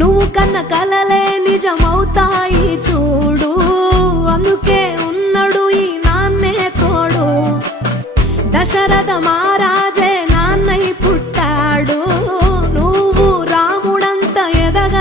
నువ్వు కన్న కలలే నిజమవుతాయి చూడు, అందుకే ఉన్నాడు ఈ నాన్నే తోడు. దశరథ మహారాజే నాన్నై పుట్టాడు, నువ్వు రాముడంత ఎదగ